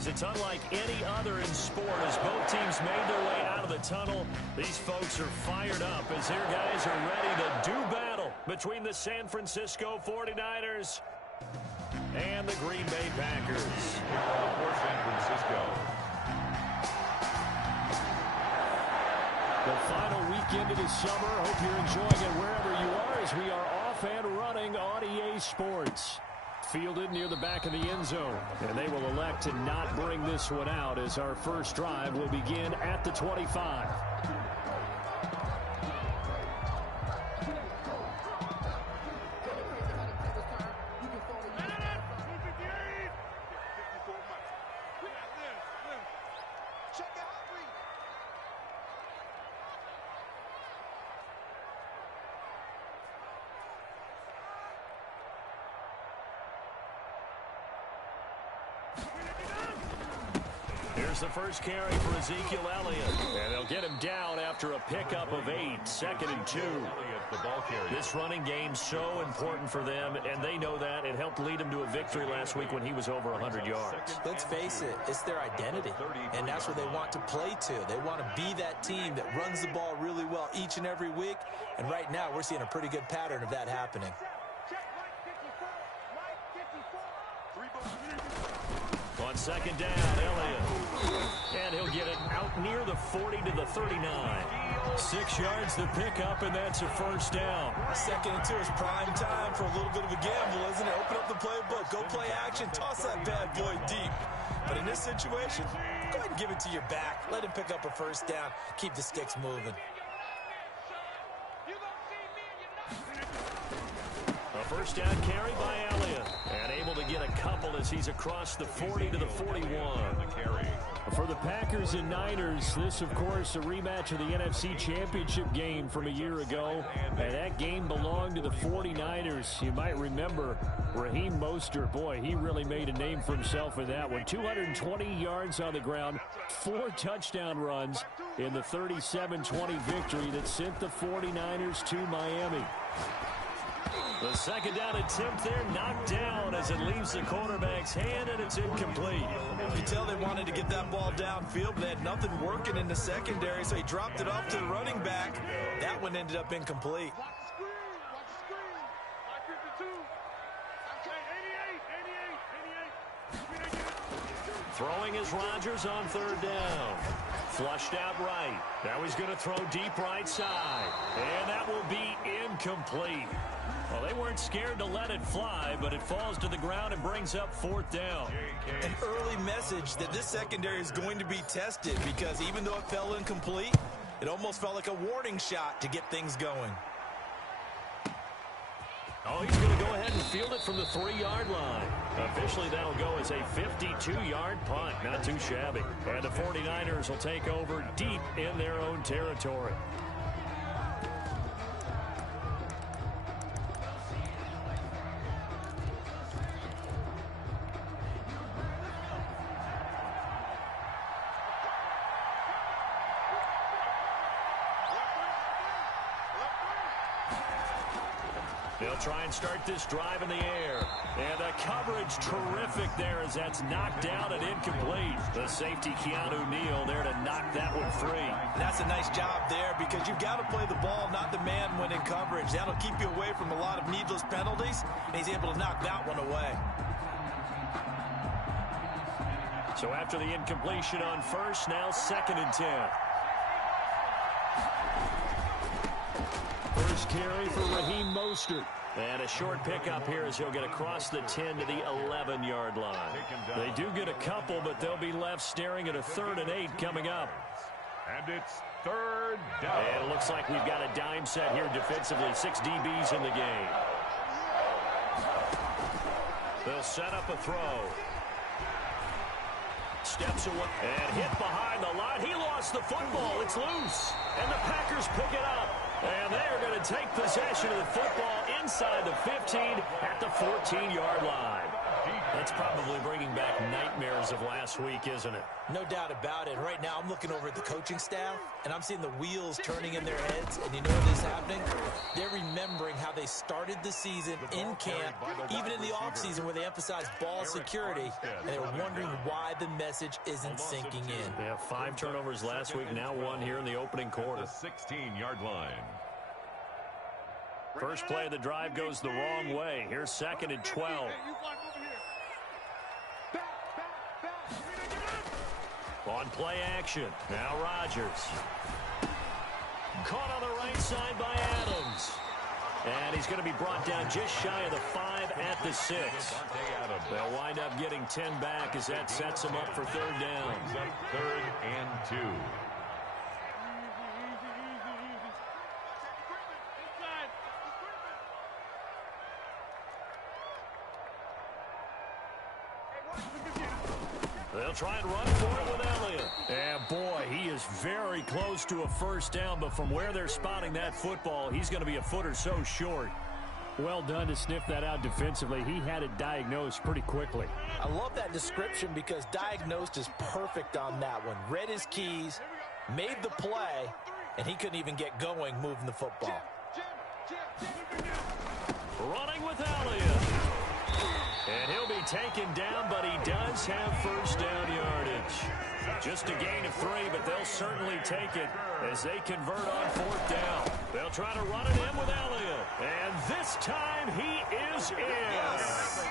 is it's unlike any other in sport. As both teams made their way out of the tunnel, these folks are fired up as their guys are ready to do battle between the San Francisco 49ers and the Green Bay Packers. For San Francisco. The final weekend of the summer. Hope you're enjoying it wherever you are as we are off and running on EA Sports. Fielded near the back of the end zone. And they will elect to not bring this one out as our first drive will begin at the 25. Here's the first carry for Ezekiel Elliott. And they'll get him down after a pickup of 8, 2nd and 2. This running game so important for them, and they know that. It helped lead them to a victory last week when he was over 100 yards. Let's face it, it's their identity, and that's what they want to play to. They want to be that team that runs the ball really well each and every week, and right now we're seeing a pretty good pattern of that happening. On second down, Elliott. And he'll get it out near the 40 to the 39. 6 yards to pick up, and that's a first down. 2nd and 2 is prime time for a little bit of a gamble, isn't it? Open up the playbook, go play action, toss that bad boy deep. But in this situation, go ahead and give it to your back. Let him pick up a first down. Keep the sticks moving. A first down carry by Elliott. And able to get a couple as he's across the 40 to the 41. For the Packers and Niners, this, of course, a rematch of the NFC Championship game from a year ago. And that game belonged to the 49ers. You might remember Raheem Mostert. Boy, he really made a name for himself in that one. 220 yards on the ground, 4 touchdown runs in the 37-20 victory that sent the 49ers to Miami. The second down attempt there knocked down as it leaves the quarterback's hand, and it's incomplete. You can tell they wanted to get that ball downfield, but they had nothing working in the secondary, so he dropped it off to the running back. That one ended up incomplete. Throwing is Rodgers on third down. Flushed out right. Now he's going to throw deep right side. And that will be incomplete. Well, they weren't scared to let it fly, but it falls to the ground and brings up 4th down. An early message that this secondary is going to be tested because even though it fell incomplete, it almost felt like a warning shot to get things going. Oh, he's going to go ahead and field it from the 3-yard line. Officially, that'll go as a 52-yard punt. Not too shabby. And the 49ers will take over deep in their own territory. They'll try and start this drive in the air. And the coverage terrific there as that's knocked down and incomplete. The safety, Keanu Neal, there to knock that one free. That's a nice job there because you've got to play the ball, not the man when in coverage. That'll keep you away from a lot of needless penalties, and he's able to knock that one away. So after the incompletion on first, now 2nd and 10. First carry for Raheem Mostert. And a short pickup here as he'll get across the 10 to the 11-yard line. They do get a couple, but they'll be left staring at a 3rd and 8 coming up. And it's 3rd down. And it looks like we've got a dime set here defensively. 6 DBs in the game. They'll set up a throw. Steps away and hit behind the line. He lost the football. It's loose. And the Packers pick it up. And they're going to take possession of the football inside the 15 at the 14-yard line. That's probably bringing back nightmare errors of last week, isn't it? No doubt about it. Right now, I'm looking over at the coaching staff, and I'm seeing the wheels turning in their heads. And you know what is happening? They're remembering how they started the season in camp, even in the offseason where they emphasized ball security, and they're wondering why the message isn't sinking in. They have 5 turnovers last week, now 1 here in the opening quarter. 16-yard line. First play of the drive goes the wrong way. Here's 2nd and 12. On play action, now Rodgers. Caught on the right side by Adams. And he's going to be brought down just shy of the 5 at the 6. They'll wind up getting 10 back as that sets them up for 3rd down. 3rd and 2. They'll try and run for it with Elliott. And boy, he is very close to a 1st down, but from where they're spotting that football, he's going to be a foot or so short. Well done to sniff that out defensively. He had it diagnosed pretty quickly. I love that description because diagnosed is perfect on that one. Read his keys, made the play, and he couldn't even get going moving the football. Running with Elliott. And he'll be taken down, but he does have 1st down yardage. Just a gain of 3, but they'll certainly take it as they convert on 4th down. They'll try to run it in with Elliott. And this time he is in.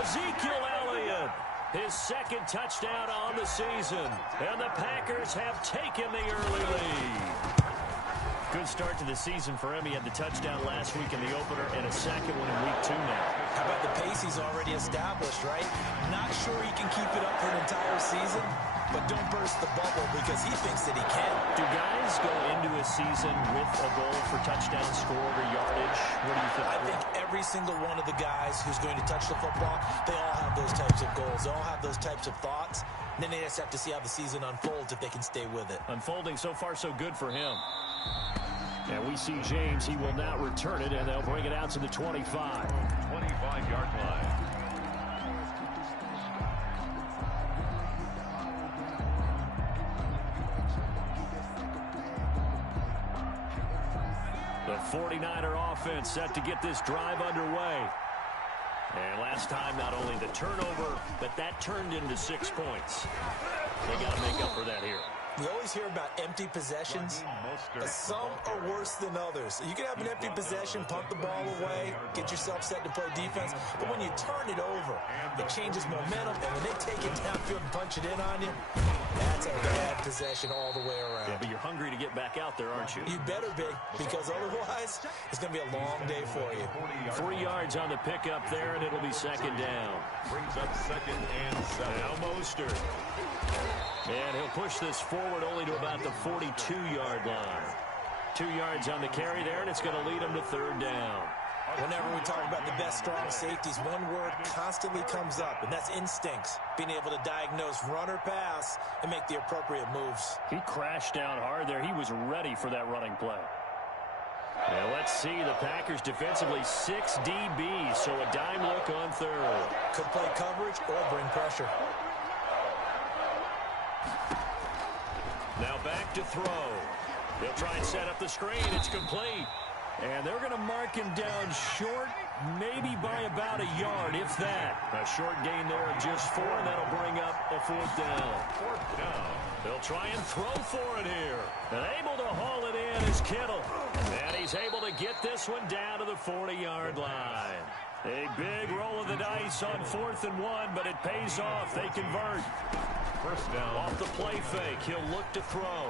Ezekiel Elliott, his 2nd touchdown on the season. And the Packers have taken the early lead. Good start to the season for him. He had the touchdown last week in the opener and a 2nd one in week 2 now. How about the pace he's already established, right? Not sure he can keep it up for an entire season, but don't burst the bubble because he thinks that he can. Do guys go into a season with a goal for touchdown scored or yardage? What do you think? I think every single one of the guys who's going to touch the football, they all have those types of goals. They all have those types of thoughts. And then they just have to see how the season unfolds if they can stay with it. Unfolding so far so good for him. And we see James. He will not return it, and they'll bring it out to the 25. 25-yard line. The 49er offense set to get this drive underway. And last time, not only the turnover, but that turned into 6 points. They got to make up for that here. You always hear about empty possessions, but some are worse than others. You can have an empty possession, punt the ball away, get yourself set to play defense, but when you turn it over, it changes momentum, and when they take it downfield and punch it in on you, that's a bad possession all the way around. Yeah, but you're hungry to get back out there, aren't you? You better be, because otherwise, it's going to be a long day for you. 3 yards on the pickup there, and it'll be 2nd down. Brings up 2nd and 7. Now Mostert. And he'll push this forward only to about the 42-yard line. 2 yards on the carry there, and it's going to lead him to 3rd down. Whenever we talk about the best strong safeties, one word constantly comes up, and that's instincts. Being able to diagnose run or pass and make the appropriate moves. He crashed down hard there. He was ready for that running play. Now let's see the Packers defensively, 6 DBs, so a dime look on 3rd. Could play coverage or bring pressure. Now back to throw. They'll try and set up the screen. It's complete. And they're going to mark him down short, maybe by about a yard, if that. A short gain there of just 4, and that'll bring up a 4th down. 4th down. They'll try and throw for it here. And able to haul it in is Kittle. And he's able to get this one down to the 40-yard line. A big roll of the dice on 4th and 1, but it pays off. They convert. 1st down. Off the play fake, he'll look to throw.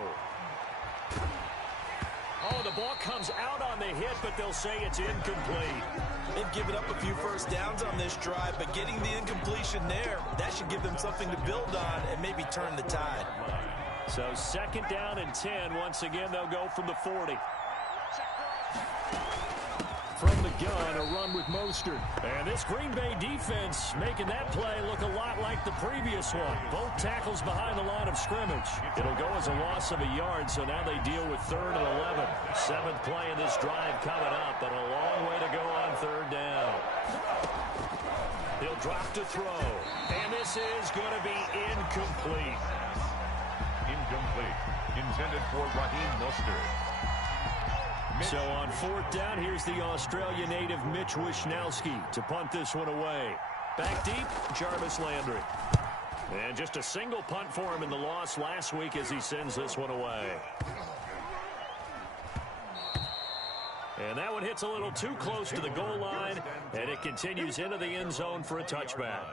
Oh, the ball comes out on the hit, but they'll say it's incomplete. They've given up a few 1st downs on this drive, but getting the incompletion there, that should give them something to build on and maybe turn the tide. So 2nd down and 10. Once again, they'll go from the 40. From the gun, a run with Mostert. And this Green Bay defense making that play look a lot like the previous one. Both tackles behind the line of scrimmage. It'll go as a loss of a yard, so now they deal with 3rd and 11. 7th play in this drive coming up, but a long way to go on 3rd down. He'll drop to throw. And this is going to be incomplete. Incomplete. Intended for Raheem Mostert. So on 4th down, here's the Australia native Mitch Wishnowsky to punt this one away. Back deep, Jarvis Landry. And just a single punt for him in the loss last week as he sends this one away. And that one hits a little too close to the goal line, and it continues into the end zone for a touchback.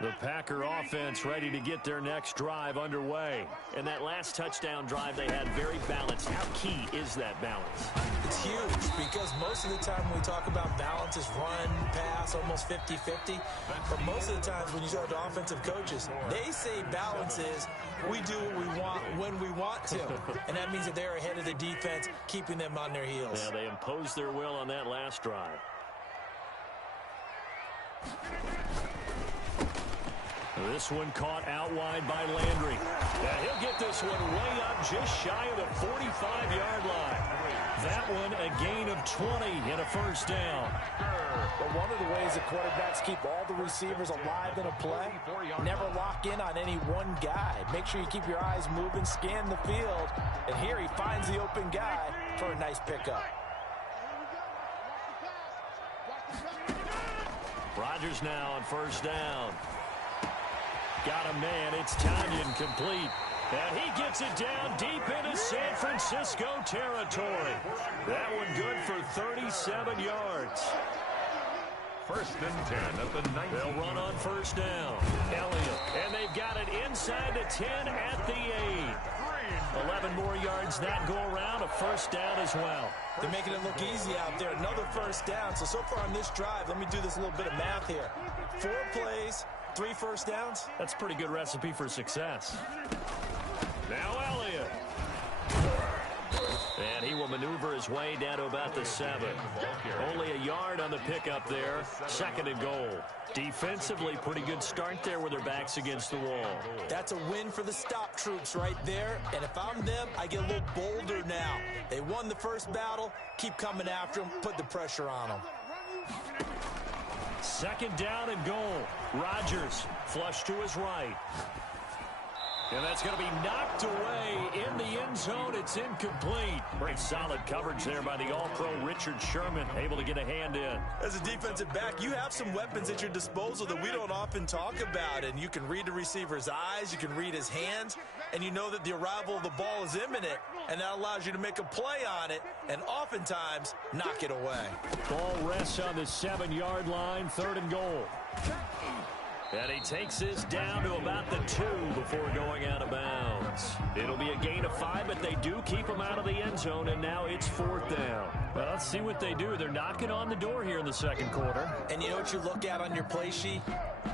The Packer offense ready to get their next drive underway. And that last touchdown drive they had very balanced. How key is that balance? It's huge because most of the time when we talk about balance is run, pass, almost 50-50. But most of the times when you talk to offensive coaches, they say balance is we do what we want when we want to. And that means that they're ahead of the defense, keeping them on their heels. Yeah, they imposed their will on that last drive. This one caught out wide by Landry. He'll get this one way up just shy of the 45-yard line. That one a gain of 20 and a first down. But one of the ways that quarterbacks keep all the receivers alive in a play, never lock in on any one guy. Make sure you keep your eyes moving, scan the field. And here he finds the open guy for a nice pickup. Rodgers now on first down. Got a man. It's Tanyan complete. And he gets it down deep into San Francisco territory. That one good for 37 yards. 1st and 10 at the 19. They'll run on first down. Elliott. And they've got it inside the 10 at the 8. 11 more yards that go around. A first down as well. They're making it look easy out there. Another first down. So far on this drive, let me do this little bit of math here. 4 plays. 3 first downs. That's a pretty good recipe for success. Now Elliott. And he will maneuver his way down to about the 7. Only a yard on the pickup there. 2nd and goal. Defensively, pretty good start there with their backs against the wall. That's a win for the stop troops right there. And if I'm them, I get a little bolder now. They won the first battle. Keep coming after them. Put the pressure on them. 2nd down and goal. Rodgers flush to his right. And that's going to be knocked away in the end zone. It's incomplete. Great solid coverage there by the All-Pro Richard Sherman, able to get a hand in. As a defensive back, you have some weapons at your disposal that we don't often talk about. And you can read the receiver's eyes, you can read his hands, and you know that the arrival of the ball is imminent. And that allows you to make a play on it and oftentimes knock it away. Ball rests on the 7-yard line, 3rd and goal. And he takes this down to about the 2 before going out of bounds. It'll be a gain of 5, but they do keep him out of the end zone, and now it's 4th down. Well, let's see what they do. They're knocking on the door here in the 2nd quarter. And you know what you look at on your play sheet?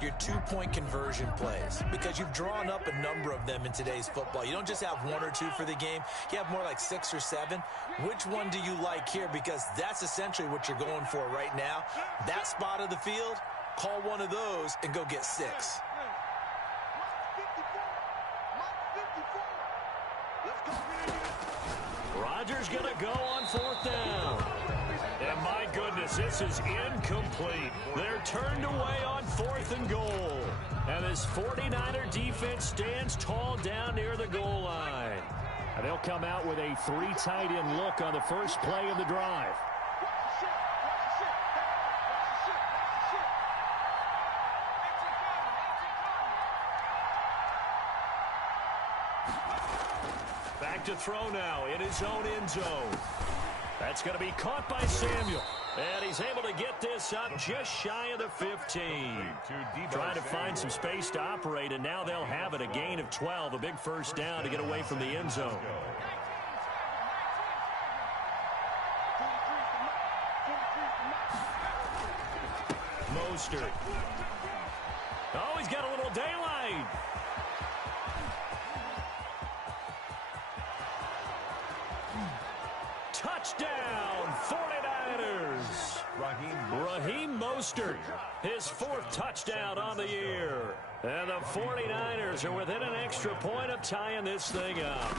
Your 2-point conversion plays, because you've drawn up a number of them in today's football. You don't just have 1 or 2 for the game. You have more like 6 or 7. Which one do you like here? Because that's essentially what you're going for right now. That spot of the field, call one of those and go get 6. Rodgers going to go on 4th down. And my goodness, this is incomplete. They're turned away on 4th and goal. And this 49er defense stands tall down near the goal line. And they'll come out with a 3 tight end look on the first play of the drive. Back to throw now in his own end zone. That's going to be caught by Samuel. And he's able to get this up just shy of the 15. Trying to find some space to operate, and now they'll have it. A gain of 12, a big first down to get away from the end zone. Mostert. Oh, he's got a little daylight. Touchdown, 49ers. Raheem Mostert, his 4th touchdown on the year. And the 49ers are within an extra point of tying this thing up.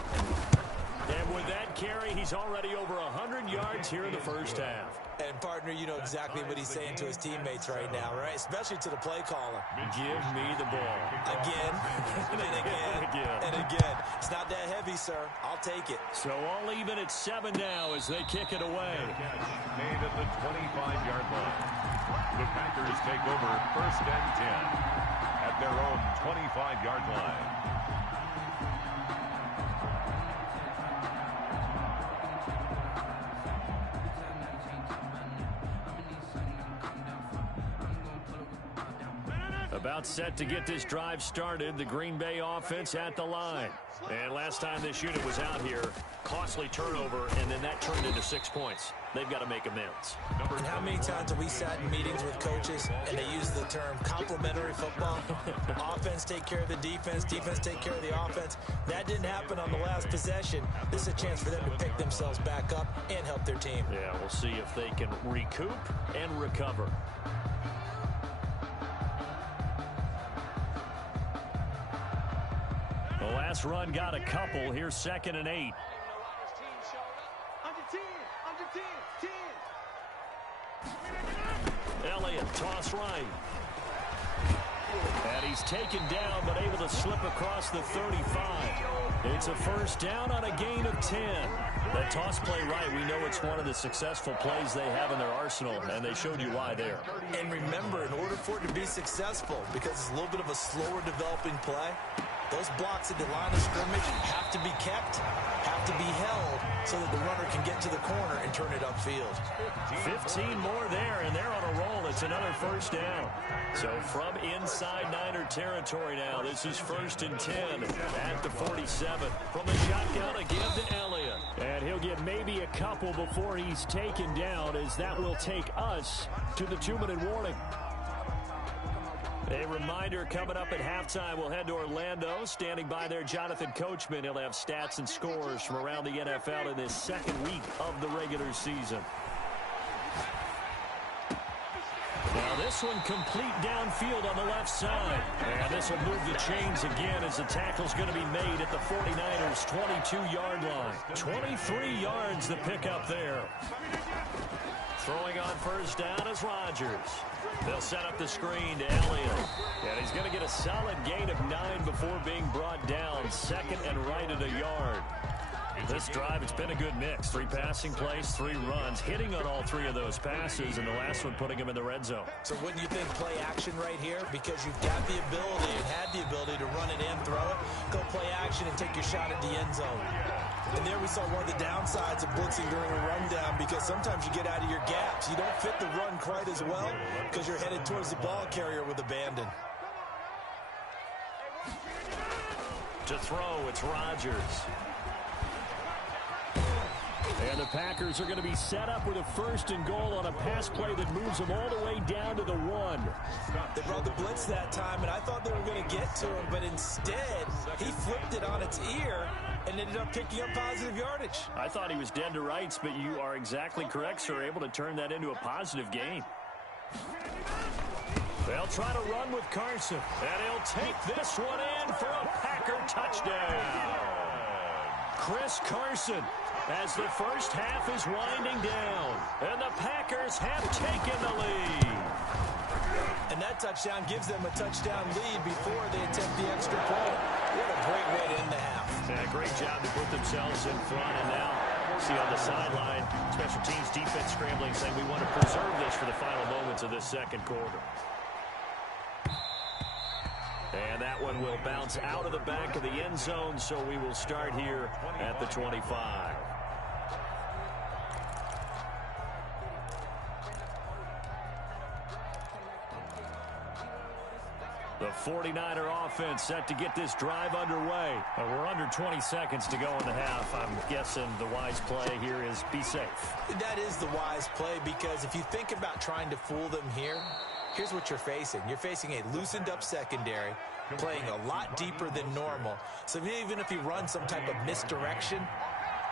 And with that carry, he's already over 100 yards here in the first half. And, partner, you know exactly what he's saying to his teammates right now, right? Especially to the play caller. Give me the ball. Again, and again, and again. It's not that heavy, sir. I'll take it. So all even at 7 now as they kick it away. Made at the 25-yard line. The Packers take over 1st and 10 at their own 25-yard line. About set to get this drive started, the Green Bay offense at the line. And last time this unit was out here, costly turnover, and then that turned into 6 points. They've got to make amends. And how many times have we sat in meetings with coaches and they use the term complementary football? Offense take care of the defense, defense take care of the offense. That didn't happen on the last possession. This is a chance for them to pick themselves back up and help their team. Yeah, we'll see if they can recoup and recover. The last run got a couple. Here's 2nd and 8. Elliott, toss right. And he's taken down, but able to slip across the 35. It's a first down on a gain of 10. That toss play right, we know it's one of the successful plays they have in their arsenal, and they showed you why there. And remember, in order for it to be successful, because it's a little bit of a slower developing play, those blocks at the line of scrimmage have to be kept, have to be held, so that the runner can get to the corner and turn it upfield. 15 more there, and they're on a roll. It's another first down. So from inside Niner territory now, this is 1st and 10 at the 47. From the shotgun again to Elliott. And he'll get maybe a couple before he's taken down, as that will take us to the 2-minute warning. A reminder, coming up at halftime, we'll head to Orlando. Standing by there, Jonathan Coachman. He'll have stats and scores from around the NFL in this second week of the regular season. Now this one complete downfield on the left side. And this will move the chains again as the tackle's going to be made at the 49ers' 22-yard line. 23 yards the pickup there. Throwing on first down is Rodgers. They'll set up the screen to Elliott. And he's going to get a solid gain of 9 before being brought down. 2nd and right at a yard. This drive, it's been a good mix. 3 passing plays, 3 runs, hitting on all 3 of those passes, and the last one putting him in the red zone. So wouldn't you think play action right here? Because you've got the ability and had the ability to run it in, throw it, go play action and take your shot at the end zone. And there we saw one of the downsides of blitzing during a rundown, because sometimes you get out of your gaps. You don't fit the run quite as well because you're headed towards the ball carrier with abandon. To throw, it's Rodgers. And the Packers are going to be set up with a 1st and goal on a pass play that moves them all the way down to the 1. They brought the blitz that time, and I thought they were going to get to him, but instead, he flipped it on its ear and ended up picking up positive yardage. I thought he was dead to rights, but you are exactly correct, sir. Able to turn that into a positive gain. They'll try to run with Carson, and he'll take this one in for a Packer touchdown. Chris Carson, as the first half is winding down, and the Packers have taken the lead. And that touchdown gives them a touchdown lead before they attempt the extra point. What a great way to end the half. And a great job to put themselves in front, and now see on the sideline, special teams defense scrambling, saying we want to preserve this for the final moments of this second quarter. And that one will bounce out of the back of the end zone, so we will start here at the 25. The 49er offense set to get this drive underway. We're under 20 seconds to go in the half. I'm guessing the wise play here is be safe. That is the wise play, because if you think about trying to fool them here, here's what you're facing. You're facing a loosened up secondary, playing a lot deeper than normal. So even if you run some type of misdirection,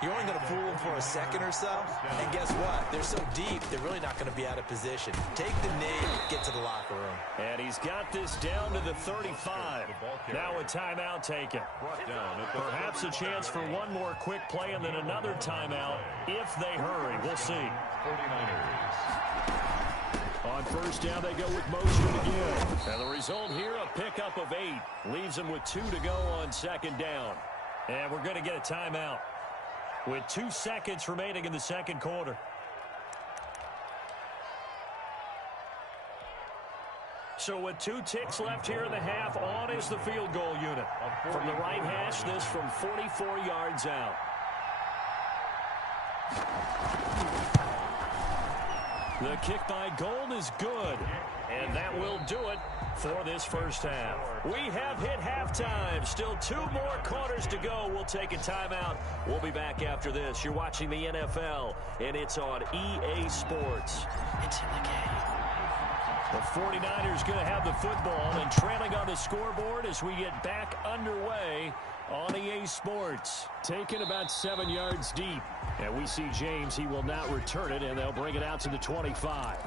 You're only going to fool them for a second or so. And guess what? They're so deep, they're really not going to be out of position. Take the knee, get to the locker room. And he's got this down to the 35. Now a timeout taken. Perhaps a chance for one more quick play and then another timeout if they hurry. We'll see. 49ers. On first down, they go with Mostert again. And the result here, a pickup of 8. Leaves them with 2 to go on second down. And we're going to get a timeout with 2 seconds remaining in the second quarter. So with 2 ticks left here in the half, on is the field goal unit. From the right hash, this from 44 yards out. The kick by Gold is good, and that will do it for this first half. We have hit halftime. Still 2 more quarters to go. We'll take a timeout. We'll be back after this. You're watching the NFL, and it's on EA Sports. It's in the game. The 49ers going to have the football and trailing on the scoreboard as we get back underway on EA Sports. Taken about 7 yards deep. And we see James. He will not return it, and they'll bring it out to the 25.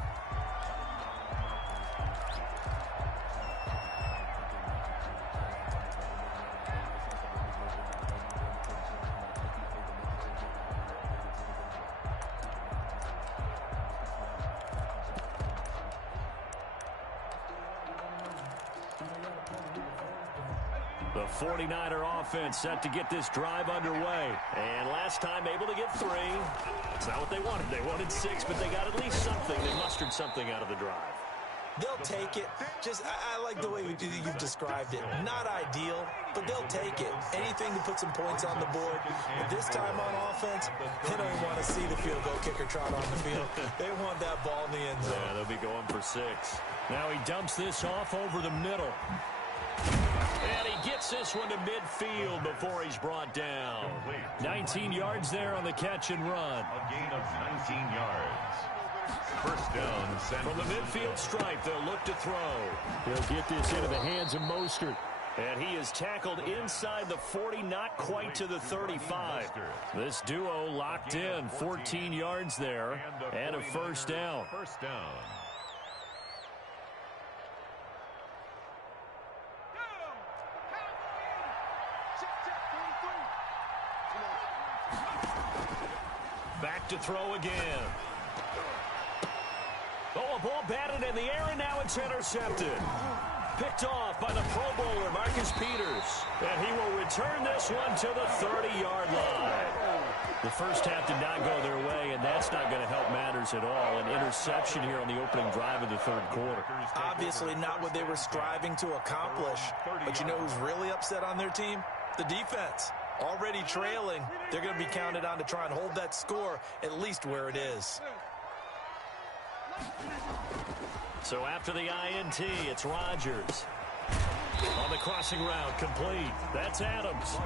The 49er offense set to get this drive underway. And last time able to get 3. It's not what they wanted. They wanted 6, but they got at least something. They mustered something out of the drive. They'll take it. I like the way you've described it. Not ideal, but they'll take it. Anything to put some points on the board. But this time on offense, they don't even want to see the field goal kicker trot on the field. They want that ball in the end zone. Yeah, they'll be going for 6. Now he dumps this off over the middle. And he gets this one to midfield before he's brought down. 19 yards there on the catch and run. A gain of 19 yards. First down. From the midfield stripe, they'll look to throw. He'll get this into the hands of Mostert. And he is tackled inside the 40, not quite to the 35. This duo locked in, 14 yards there, and a first down. First down. Back to throw again. Oh, a ball batted in the air, and now it's intercepted. Picked off by the Pro Bowler, Marcus Peters. And he will return this one to the 30-yard line. The first half did not go their way, and that's not going to help matters at all. An interception here on the opening drive of the third quarter. Obviously not what they were striving to accomplish. But you know who's really upset on their team? The defense. Already trailing, they're going to be counted on to try and hold that score at least where it is. So after the INT, it's Rodgers. On the crossing route, complete. That's Adams.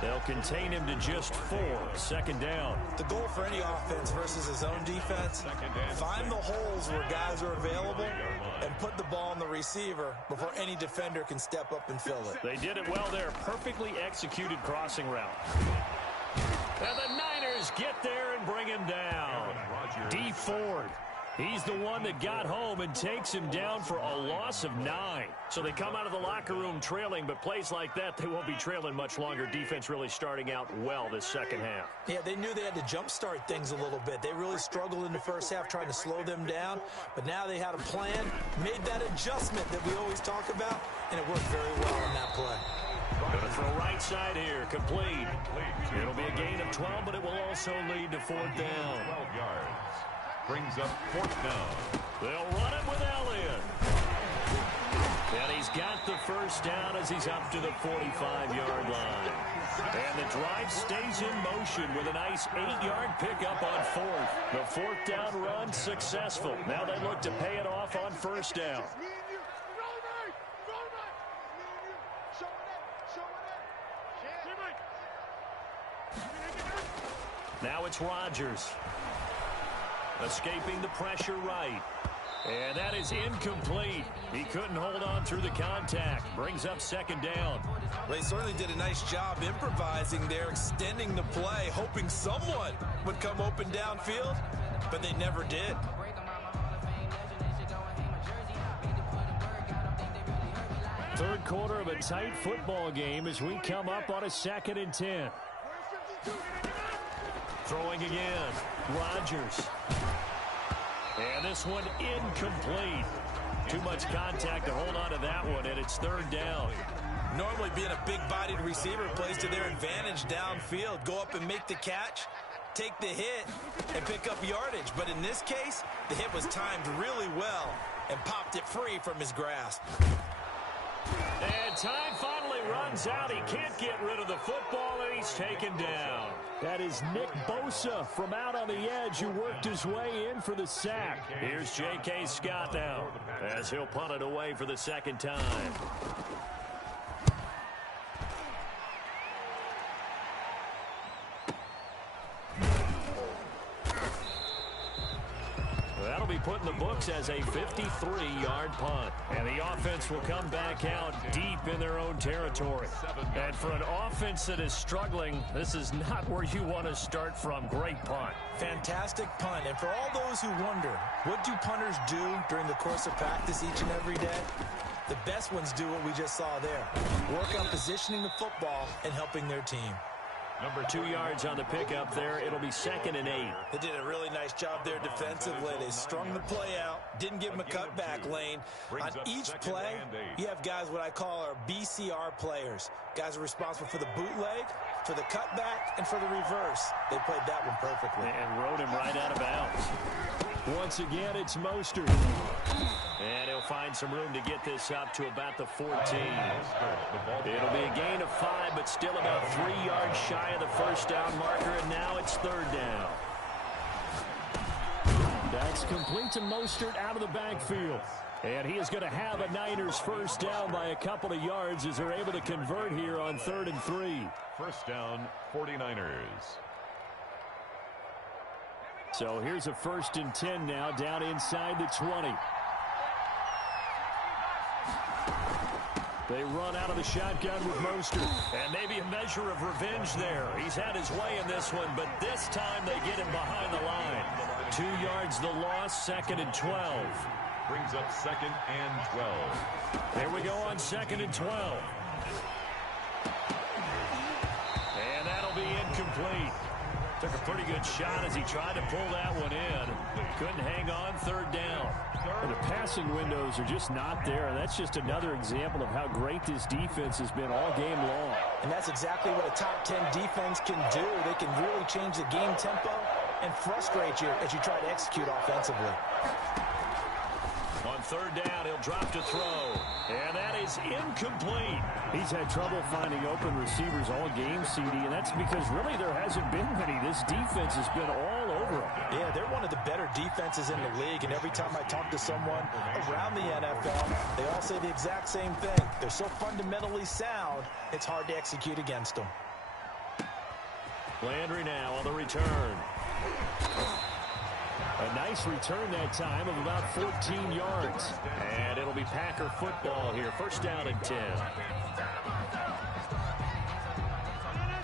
They'll contain him to just 4. Second down. The goal for any offense versus his own defense, find the holes where guys are available and put the ball in the receiver before any defender can step up and fill it. They did it well there. Perfectly executed crossing route. And the Niners get there and bring him down. D. Ford. He's the one that got home and takes him down for a loss of 9. So they come out of the locker room trailing, but plays like that, they won't be trailing much longer. Defense really starting out well this second half. Yeah, they knew they had to jumpstart things a little bit. They really struggled in the first half trying to slow them down, but now they had a plan, made that adjustment that we always talk about, and it worked very well on that play. Going to throw right side here, complete. It'll be a gain of 12, but it will also lead to 4th down. 12 yards. Brings up 4th down. They'll run it with Elliott. And he's got the first down as he's up to the 45-yard line. And the drive stays in motion with a nice 8-yard pickup on 4th. The 4th down run successful. Now they look to pay it off on first down. Now it's Rodgers. Escaping the pressure right. And that is incomplete. He couldn't hold on through the contact. Brings up second down. They certainly did a nice job improvising there, extending the play, hoping someone would come open downfield, but they never did. Third quarter of a tight football game as we come up on a 2nd and 10. Throwing again. Rodgers. And this one incomplete. Too much contact to hold on to that one, and it's 3rd down. Normally being a big-bodied receiver plays to their advantage downfield. Go up and make the catch, take the hit, and pick up yardage. But in this case, the hit was timed really well and popped it free from his grasp. And time finally runs out. He can't get rid of the football, and he's taken down. That is Nick Bosa from out on the edge who worked his way in for the sack. Here's J.K. Scott now as he'll punt it away for the 2nd time. That'll be put in the books as a 53-yard punt. And the offense will come back out deep in their own territory. And for an offense that is struggling, this is not where you want to start from. Great punt. Fantastic punt. And for all those who wonder, what do punters do during the course of practice each and every day? The best ones do what we just saw there. Work on positioning the football and helping their team. Number 2 yards on the pickup there. It'll be 2nd and 8. They did a really nice job there defensively. They strung the play out, didn't give him a cutback lane. On each play, you have guys what I call our BCR players. Guys are responsible for the bootleg, for the cutback, and for the reverse. They played that one perfectly. And rode him right out of bounds. Once again, it's Mostert. And he'll find some room to get this up to about the 14. It'll be a gain of 5, but still about 3 yards shy of the first down marker, and now it's 3rd down. That's complete to Mostert out of the backfield. And he is going to have a Niners first down by a couple of yards as they're able to convert here on 3rd and 3. First down, 49ers. So here's a 1st and 10 now, down inside the 20. They run out of the shotgun with Mostert. And maybe a measure of revenge there. He's had his way in this one, but this time they get him behind the line. 2 yards the loss, 2nd and 12. Brings up 2nd and 12. Here we go on 2nd and 12. And that'll be incomplete. Took a pretty good shot as he tried to pull that one in. Couldn't hang on, 3rd down. And the passing windows are just not there. And that's just another example of how great this defense has been all game long. And that's exactly what a top 10 defense can do. They can really change the game tempo and frustrate you as you try to execute offensively. On 3rd down, he'll drop to throw. And that is incomplete. He's had trouble finding open receivers all game, CD, and that's because really there hasn't been many. This defense has been all over him. Yeah, they're one of the better defenses in the league, and every time I talk to someone around the NFL, they all say the exact same thing. They're so fundamentally sound, it's hard to execute against them. Landry now on the return. A nice return that time of about 14 yards. And it'll be Packer football here. First down and 10.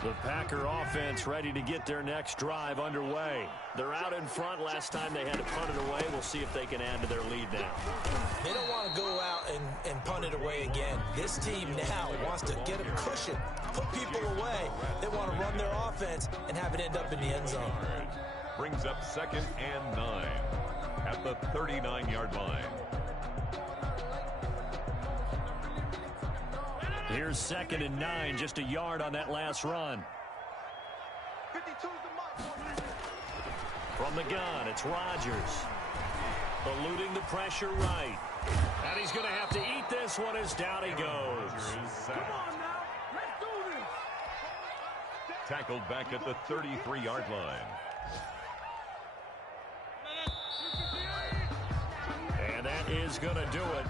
The Packer offense ready to get their next drive underway. They're out in front. Last time they had to punt it away. We'll see if they can add to their lead now. They don't want to go out and punt it away again. This team now wants to get a cushion, put people away. They want to run their offense and have it end up in the end zone. Brings up 2nd and 9 at the 39-yard line. Here's 2nd and 9, just a yard on that last run. From the gun, it's Rodgers. Eluding the pressure right. And he's going to have to eat this one as down he goes. Come on now, let's do this. Tackled back at the 33-yard line. And that is going to do it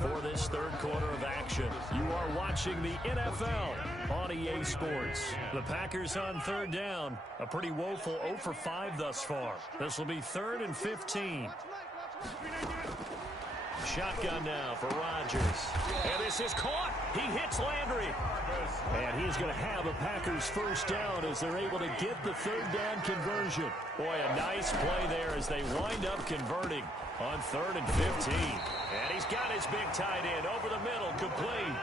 for this third quarter of action. You are watching the NFL on EA Sports. The Packers on 3rd down. A pretty woeful 0 for 5 thus far. This will be 3rd and 15. Shotgun now for Rodgers. And this is caught. He hits Landry. And he's going to have a Packers first down as they're able to get the third down conversion. Boy, a nice play there as they wind up converting on 3rd and 15. And he's got his big tight end over the middle, complete.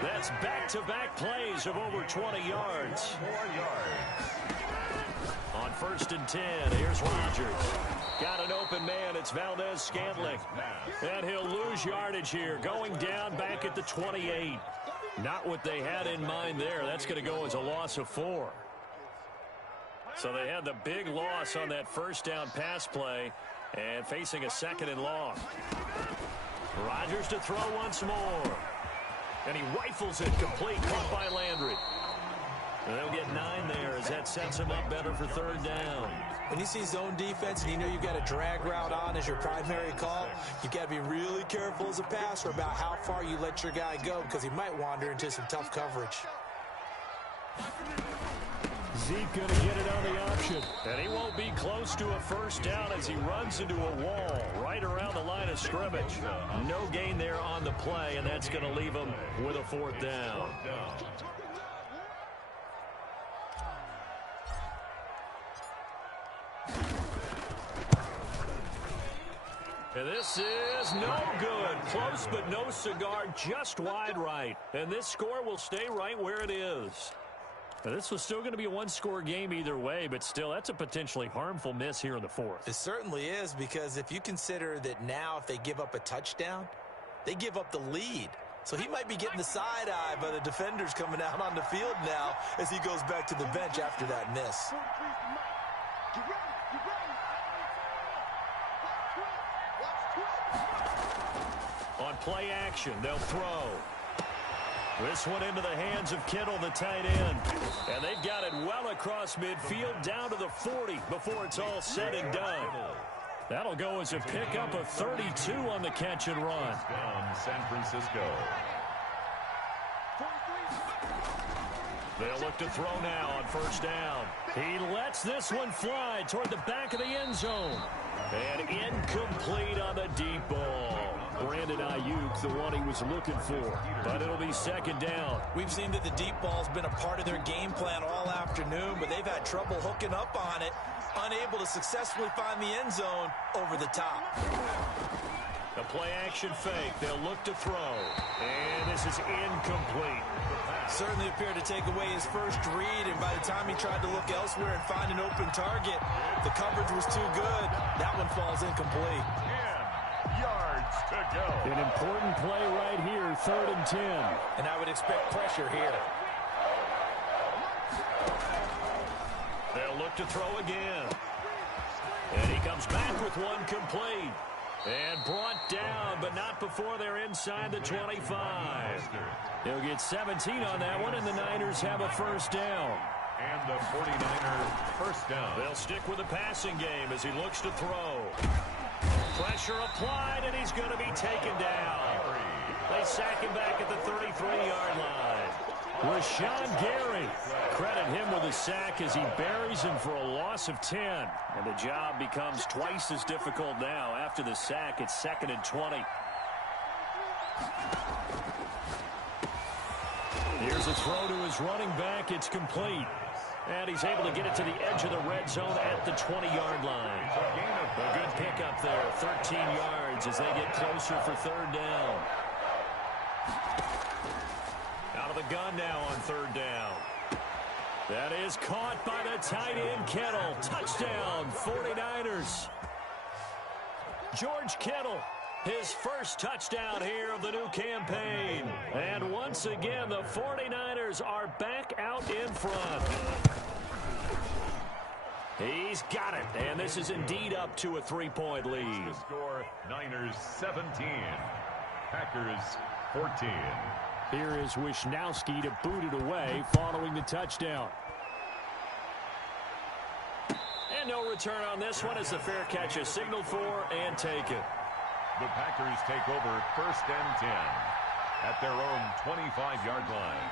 That's back-to-back plays of over 20 yards. On 1st and 10, here's Rodgers. Got an open man. It's Valdez-Scantling. And he'll lose yardage here, going down back at the 28. Not what they had in mind there. That's going to go as a loss of 4. So they had the big loss on that first down pass play and facing a 2nd and long. Rodgers to throw once more. And he rifles it complete, caught by Landry. And they'll get 9 there as that sets him up better for 3rd down. When you see zone defense and you know you've got a drag route on as your primary call, you've got to be really careful as a passer about how far you let your guy go because he might wander into some tough coverage. Zeke going to get it on the option. And he won't be close to a first down as he runs into a wall right around the line of scrimmage. No gain there on the play, and that's going to leave him with a 4th down. And this is no good. Close but no cigar, just wide right. And this score will stay right where it is. Now, this was still going to be a one-score game either way, but still, that's a potentially harmful miss here in the 4th. It certainly is, because if you consider that now if they give up a touchdown, they give up the lead. So he might be getting the side eye by the defenders coming out on the field now as he goes back to the bench after that miss. On play action, they'll throw. This one into the hands of Kittle, the tight end. And they've got it well across midfield down to the 40 before it's all said and done. That'll go as a pickup of 32 on the catch and run. Down San Francisco. They'll look to throw now on 1st down. He lets this one fly toward the back of the end zone. And incomplete on the deep ball. Brandon Ayuk, the one he was looking for. But it'll be 2nd down. We've seen that the deep ball's been a part of their game plan all afternoon, but they've had trouble hooking up on it, unable to successfully find the end zone over the top. A play-action fake. They'll look to throw. And this is incomplete. Certainly appeared to take away his first read, and by the time he tried to look elsewhere and find an open target, the coverage was too good. That one falls incomplete. 10 yards to go. An important play right here, 3rd and 10. And I would expect pressure here. They'll look to throw again. And he comes back with one complete. And brought down, but not before they're inside the 25. He'll get 17 on that one, and the Niners have a first down. And the 49ers first down. They'll stick with the passing game as he looks to throw. Pressure applied, and he's going to be taken down. They sack him back at the 33-yard line. Rashawn Gary, credit him with a sack as he buries him for a loss of 10. And the job becomes twice as difficult now. After the sack, it's 2nd and 20. Here's a throw to his running back. It's complete. And he's able to get it to the edge of the red zone at the 20-yard line. A good pickup there, 13 yards as they get closer for 3rd down. Out of the gun now on 3rd down. That is caught by the tight end, Kittle. Touchdown, 49ers. George Kittle, his first touchdown here of the new campaign. And once again, the 49ers are back out in front. He's got it, and this is indeed up to a 3-point lead. The score, Niners 17, Packers 14. Here is Wisnowski to boot it away following the touchdown. And no return on this one as the fair catch is signaled for and taken. The Packers take over 1st and 10 at their own 25-yard line.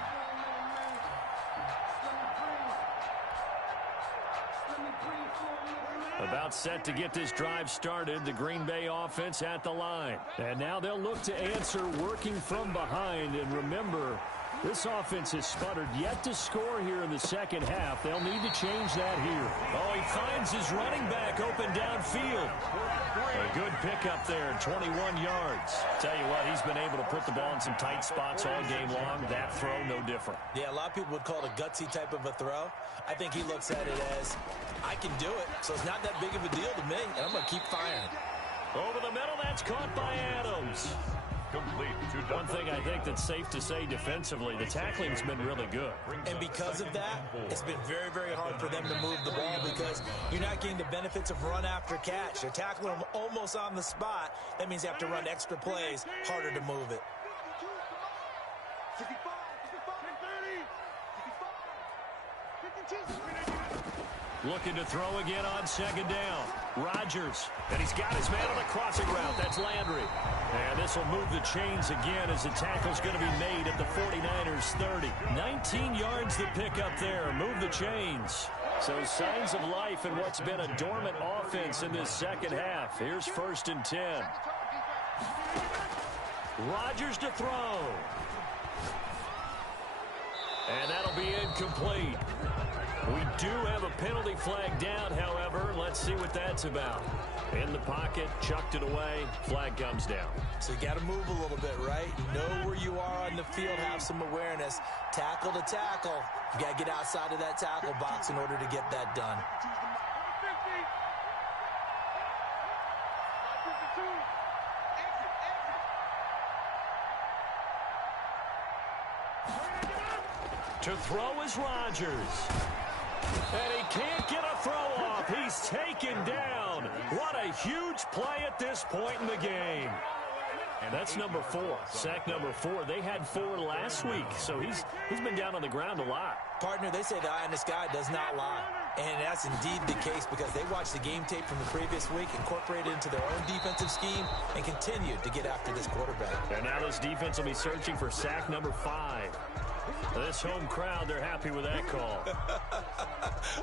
About set to get this drive started, the Green Bay offense at the line. And now they'll look to answer working from behind. And remember, this offense has sputtered yet to score here in the second half. They'll need to change that here. Oh, he finds his running back open downfield. A good pickup there, 21 yards. Tell you what, he's been able to put the ball in some tight spots all game long. That throw, no different. Yeah, a lot of people would call it a gutsy type of a throw. I think he looks at it as, I can do it, so it's not that big of a deal to me, and I'm going to keep firing. Over the middle, that's caught by Adams. Complete. One thing I think that's safe to say defensively, the tackling's been really good. And because of that, it's been very, very hard for them to move the ball because you're not getting the benefits of run after catch. They're tackling them almost on the spot. That means you have to run extra plays, harder to move it. Looking to throw again on second down. Rodgers, and he's got his man on the crossing route. That's Landry. And this will move the chains again as the tackle's going to be made at the 49ers 30. 19 yards to pick up there. Move the chains. So signs of life in what's been a dormant offense in this second half. Here's 1st and 10. Rodgers to throw. And that'll be incomplete. We do have a penalty flag down, however. Let's see what that's about. In the pocket, chucked it away, flag comes down. So you got to move a little bit, right? Know where you are on the field, have some awareness. Tackle to tackle. You got to get outside of that tackle box in order to get that done. To throw is Rodgers. And he can't get a throw off. He's taken down. What a huge play at this point in the game. And that's number 4. Sack number 4. They had 4 last week, so he's been down on the ground a lot. Partner, they say the eye in the sky does not lie. And that's indeed the case because they watched the game tape from the previous week, incorporated it into their own defensive scheme, and continued to get after this quarterback. And now this defense will be searching for sack number 5. This home crowd, they're happy with that call.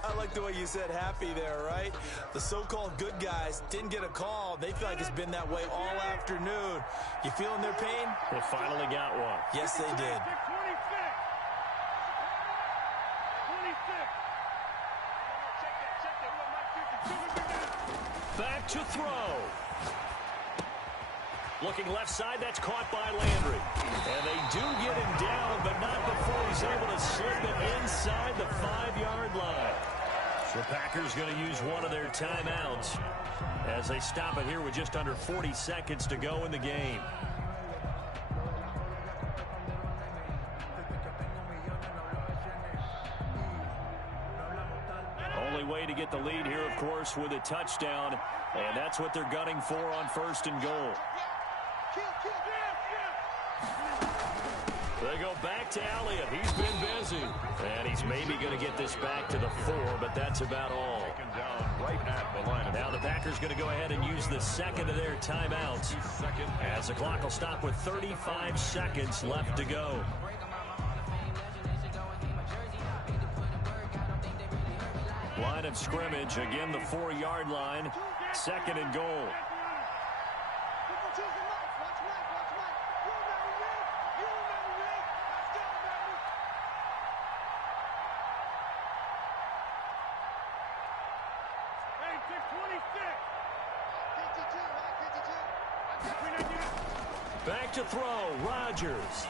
I like the way you said happy there, right? The so-called good guys didn't get a call. They feel like it's been that way all afternoon. You feeling their pain? They finally got one. Yes, they did. Back to throw. Looking left side, that's caught by Landry. And they do get him down, but not before he's able to slip it inside the 5-yard line. The Packers going to use one of their timeouts as they stop it here with just under 40 seconds to go in the game. Only way to get the lead here, of course, with a touchdown, and that's what they're gunning for on 1st and goal. They go back to Elliott. He's been busy. And he's maybe going to get this back to the 4, but that's about all. Now the Packers going to go ahead and use the second of their timeouts as the clock will stop with 35 seconds left to go. Line of scrimmage, again the 4-yard line, 2nd and goal. Back to throw, Rodgers.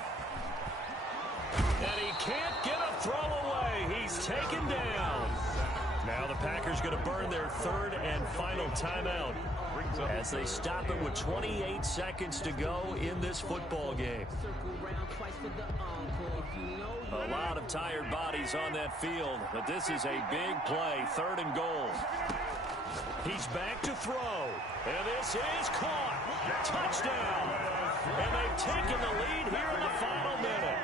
And he can't get a throw away. He's taken down. Now the Packers going to burn their 3rd and final timeout as they stop it with 28 seconds to go in this football game. A lot of tired bodies on that field, but this is a big play, 3rd and goal. He's back to throw, and this is caught. Touchdown. And they've taken the lead here in the final minute.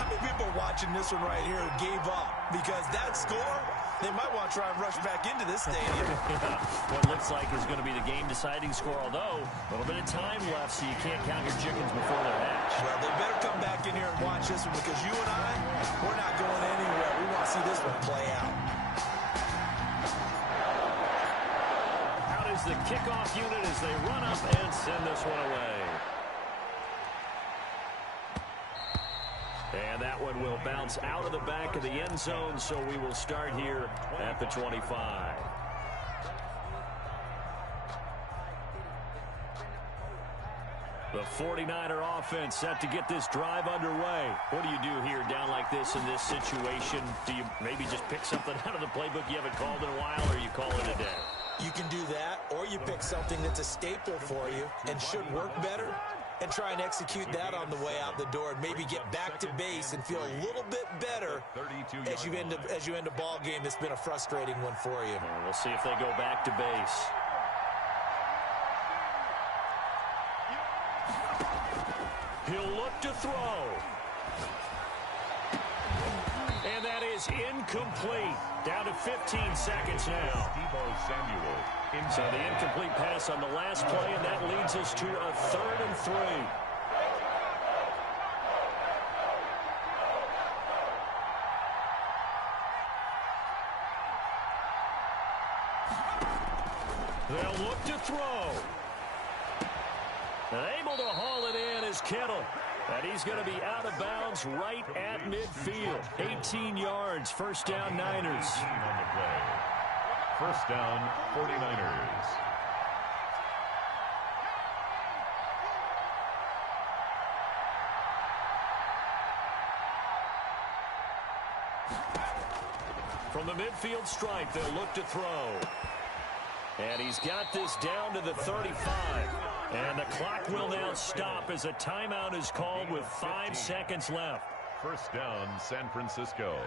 How many people are watching this one right here who gave up? Because that score, they might want to try and rush back into this stadium. Yeah, what looks like is going to be the game-deciding score, although a little bit of time left, so you can't count your chickens before they're hatched. Well, they better come back in here and watch this one because you and I, we're not going anywhere. We want to see this one play out. the kickoff unit as they run up and send this one away. And that one will bounce out of the back of the end zone, so we will start here at the 25. The 49er offense set to get this drive underway. What do you do here down like this in this situation? Do you maybe just pick something out of the playbook you haven't called in a while, or you call it a day? You can do that, or you pick something that's a staple for you and should work better and try and execute that on the way out the door and maybe get back to base and feel a little bit better as you end a ball game that's been a frustrating one for you. We'll see if they go back to base. He'll look to throw. And that is incomplete. Down to 15 seconds now. So the incomplete pass on the last play, and that leads us to a 3rd and 3. They'll look to throw. Able to haul it in is Kittle. And he's going to be out of bounds right at midfield. 18 yards, first down Niners. On the play. First down, 49ers. From the midfield stripe, they'll look to throw. And he's got this down to the 35. And the clock will now stop as a timeout is called with 5 seconds left. First down, San Francisco.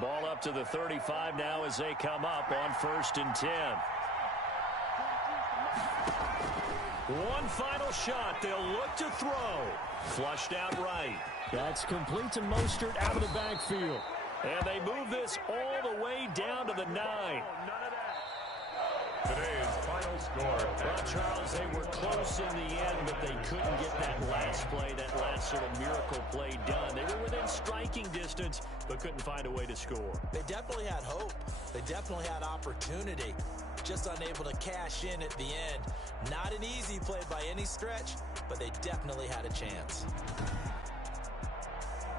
Ball up to the 35 now as they come up on 1st and 10. One final shot. They'll look to throw. Flushed out right. That's complete to Mostert out of the backfield. And they move this all the way down to the 9. Today's final score. Well, Charles, they were close in the end, but they couldn't get that last play, that last sort of miracle play done. They were within striking distance, but couldn't find a way to score. They definitely had hope. They definitely had opportunity. Just unable to cash in at the end. Not an easy play by any stretch, but they definitely had a chance.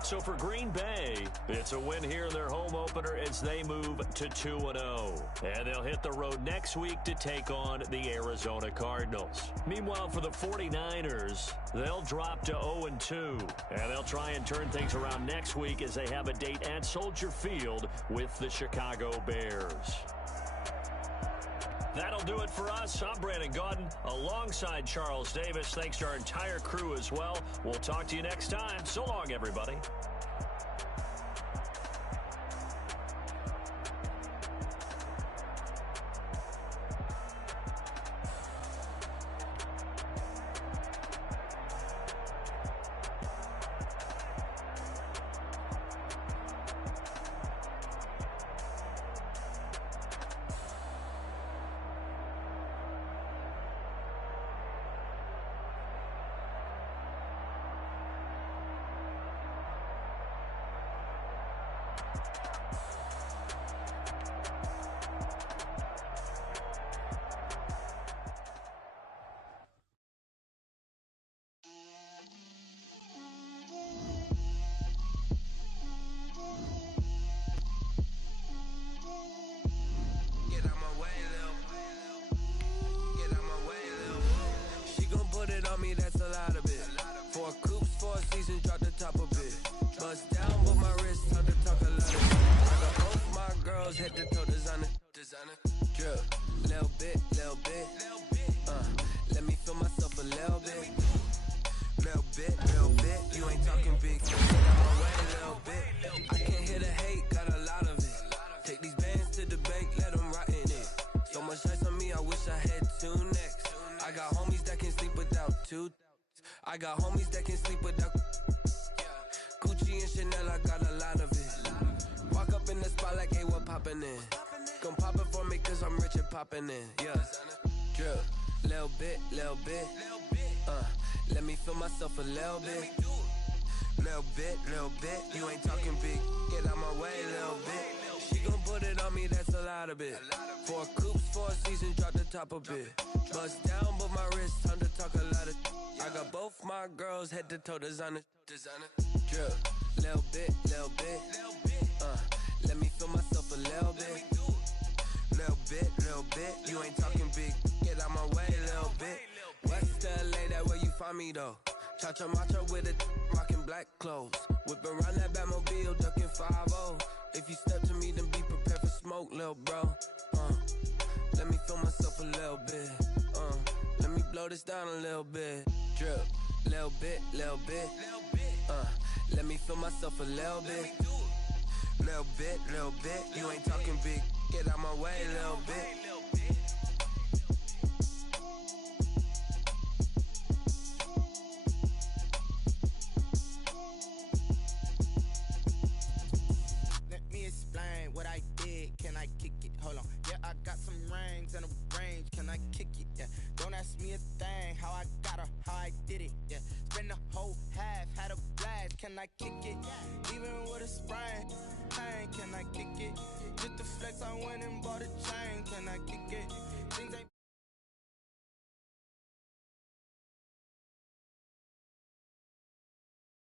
So for Green Bay, it's a win here in their home opener as they move to 2-0. And they'll hit the road next week to take on the Arizona Cardinals. Meanwhile, for the 49ers, they'll drop to 0-2. And they'll try and turn things around next week as they have a date at Soldier Field with the Chicago Bears. That'll do it for us. I'm Brandon Gaudin alongside Charles Davis. Thanks to our entire crew as well. We'll talk to you next time. So long, everybody. That's a lot of it. 4 coops, 4 seasons, drop the top of it. Bust down, but my wrist, time to talk a lot of shit. I got both my girls, head to toe designer. Drip, little bit. Let me feel myself a little bit. Little bit. You ain't talking big. Get out my way a little bit. I can't hear the hate, got a lot of it. Take these bands to the bank, let them rot in it. So much ice on me, I wish I had 2 necks. I got homies that can sleep without 2. I got homies that can sleep without Gucci and Chanel, I got a lot of it. Walk up in the spot like, hey, what poppin' in? Come pop it for me cause I'm rich and poppin' in. Yeah, drip, little bit. Let me feel myself a little bit. Little bit. You ain't talking big. Get out my way a little bit. She gon' put put it on me, that's a lot of it. 4 coops, 4 seasons, drop the top a bit. Bust down, but my wrist, time to talk a lot of. I got both my girls head to toe designer. Drip, little bit. Let me feel myself a little bit. Little bit. You ain't talking big. Get out my way, little bit. West LA, that where you find me though. Cha-cha macha with it, rocking black clothes. Whip around that Batmobile, ducking 5-0. If you step to me, then be prepared for smoke, little bro. Let me feel myself a little bit. Let me blow this down a little bit. Drip, little bit. Let me feel myself a little bit. Little bit. You ain't talking big. Get out my way, little bit. Explain what I did, can I kick it? Hold on, yeah, I got some rings and a range, can I kick it? Yeah, don't ask me a thing, how I got her, how I did it, yeah, spend the whole half, had a blast, can I kick it? Even with a sprain, pain, can I kick it? Just the flex, I went and bought a chain, can I kick